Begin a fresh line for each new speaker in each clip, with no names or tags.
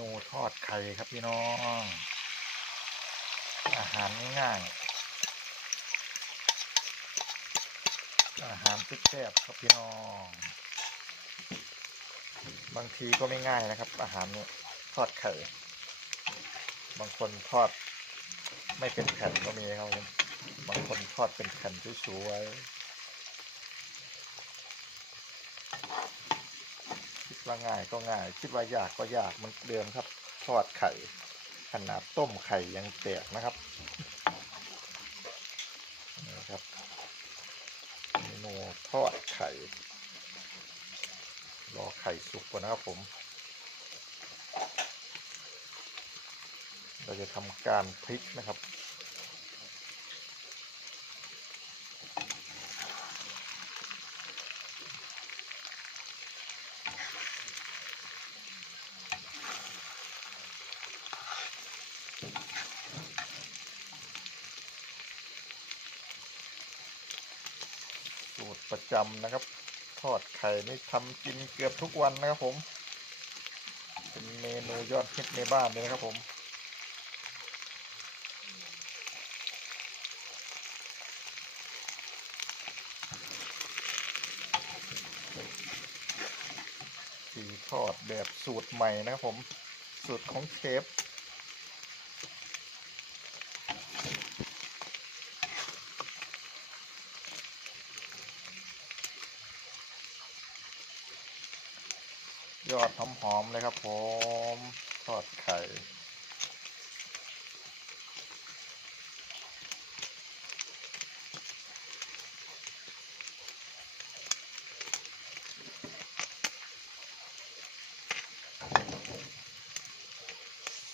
นูทอดไข่ครับพี่น้อง อาหารง่ายๆอาหารแซ่บๆครับพี่น้อง บางทีก็ไม่ง่ายนะครับ อาหารเนี่ยทอดไข่ บางคนทอดไม่เป็นแผ่นก็มีครับบางคนทอดเป็นแผ่นสวยๆ ว่าง่ายก็ง่าย คิดว่ายากก็ยากมันเดิมครับทอดไข่ ขนาดต้มไข่ยังแตกนะครับนี่ครับเมนูทอดไข่ รอไข่สุกก่อนนะครับผม เราจะทำการพลิกนะครับ สูตรประจำนะครับ ทอดไข่นี่ทำกินเกือบทุกวันนะครับผม เป็นเมนูยอดฮิตในบ้านเลยนะครับผมสีทอดแบบสูตรใหม่นะครับผม สูตรของเชฟ ยอดหอมๆเลยครับผมทอดไข่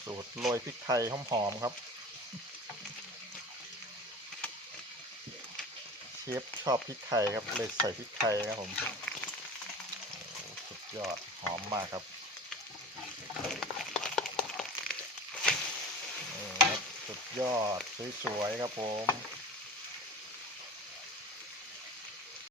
สูตรโรยพริกไทยหอมๆครับ เชฟชอบพริกไทยครับเลยใส่พริกไทยครับผม ยอดหอมมากครับนี่ครับสุดยอดสวยๆครับผม